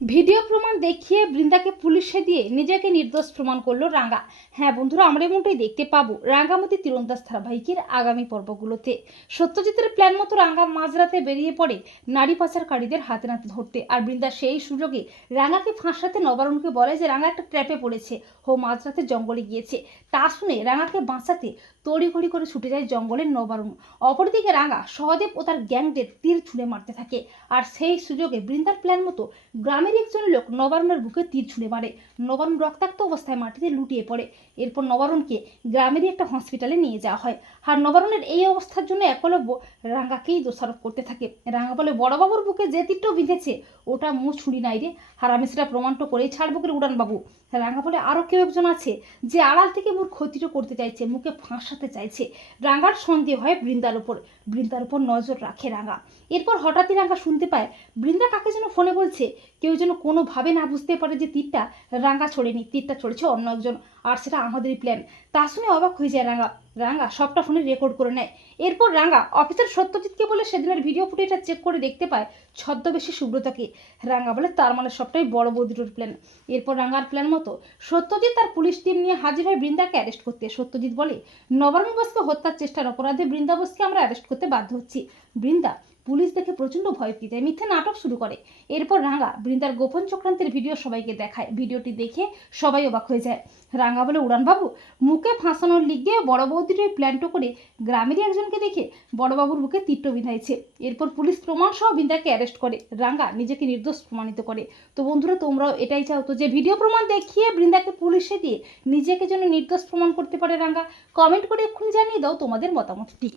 Video প্রমাণ দেখিয়ে বৃন্দাকে পুলিশে দিয়ে নিজেকে নির্দোষ প্রমাণ করল রাঙ্গা। হ্যাঁ বন্ধুরা, আমরা এমনটাই দেখতে পাবো রাঙ্গামতি তীরন্দাজ ধারাবাহিকের আগামী পর্বগুলোতে। সত্যজিতের প্ল্যান মতো রাঙ্গা মাঝরাতে বেরিয়ে পড়ে নারী পাচারকারীদের হাতে নাতে ধরতে। আর বৃন্দা সেই সুযোগে রাঙ্গাকে ফাঁসাতে নবারুণকে বলে যে রাঙ্গা একটা ট্র্যাপে পড়েছে হো মাঝরাতে জঙ্গলে গিয়েছে। তা শুনে রাঙ্গাকে বাঁচাতে তড়িঘড়ি করে ছুটে যায় জঙ্গলের নবারুণ। অপরদিকে রাঙ্গা সহদেব ও তার গ্যাংদের তীর ছুঁড়ে মারতে থাকে। আর সেই সুযোগে বৃন্দার প্ল্যান মতো গ্রামের একজন লোক নবারুণের বুকে তীর ছুঁড়ে মারে। নবারুণ রক্তাক্ত অবস্থায় মাটিতে লুটিয়ে পড়ে। এরপর নবারুণকে গ্রামেরই একটা হসপিটালে নিয়ে যাওয়া হয়। আর নবারুণের এই অবস্থার জন্য একলব্য রাঙ্গাকেই দোষারোপ করতে থাকে। রাঙ্গা বলে বড়বাবুর বুকে যে তীরটাও বিঁধেছে, ওটা মু ছুরি নাই রে। আর আমি সেটা প্রমাণটা করেই ছাড়বো করে উড়ানবাবু। রাঙ্গা বলে আরও কেউ একজন আছে যে আড়াল থেকে মোর ক্ষতিটা করতে চাইছে, মুখে ফাঁসাতে চাইছে। রাঙ্গার সন্দেহ হয় বৃন্দার উপর। বৃন্দার উপর নজর রাখে রাঙ্গা এরপর হঠাৎই রাঙ্গা শুনতে পায়, বৃন্দা কাকে যেন ফোনে বলছে? কেউ যেন কোনোভাবে না বুঝতে পারে যে তীরটা রাঙ্গা ছড়েনি, তীরটা ছড়েছে অন্য একজন, আর সেটা আমাদেরই প্ল্যান তা শুনে অবাক হয়ে যায় রাঙ্গা রাঙ্গা সবটা ফোনে রেকর্ড করে নেয়। এরপর রাঙ্গা অফিসার সত্যজিৎকে বলে সেদিনের ভিডিও ফুটেজটা চেক করে দেখতে পায় ছদ্মবেশী সুব্রতাকে। রাঙ্গা বলে, তার মানে সবটাই বড় বৌদিটোর প্ল্যান এরপর রাঙ্গার প্ল্যান মতো সত্যজিৎ তার পুলিশ টিম নিয়ে হাজির হয় বৃন্দাকে অ্যারেস্ট করতে। সত্যজিৎ বলে নবারুণ বোসকে হত্যার চেষ্টার অপরাধে বৃন্দা বোসকে আমরা অ্যারেস্ট করতে বাধ্য হচ্ছি। বৃন্দা পুলিশ দেখে প্রচণ্ড ভয় পেয়ে যায়, মিথ্যে নাটক শুরু করে। এরপর রাঙ্গা বৃন্দার গোপন চক্রান্তের ভিডিও সবাইকে দেখায়। ভিডিওটি দেখে সবাই অবাক হয়ে যায়। রাঙ্গা বলে, উড়ানবাবু, মুখে ফাঁসানোর লিগে বড় বৌদির ওই প্ল্যান্টো করে গ্রামেরই একজনকে দেখে বড়বাবুর বুকে তীর্থ বিঁধাইছে এরপর পুলিশ প্রমাণ সহ বৃন্দাকে অ্যারেস্ট করে। রাঙ্গা নিজেকে নির্দোষ প্রমাণিত করে। তো বন্ধুরা, তোমরাও এটাই চাও তো যে ভিডিও প্রমাণ দেখিয়ে বৃন্দাকে পুলিশে দিয়ে নিজেকে যেন নির্দোষ প্রমাণ করতে পারে রাঙ্গা। কমেন্ট করে এক্ষুনি জানিয়ে দাও তোমাদের মতামতটি।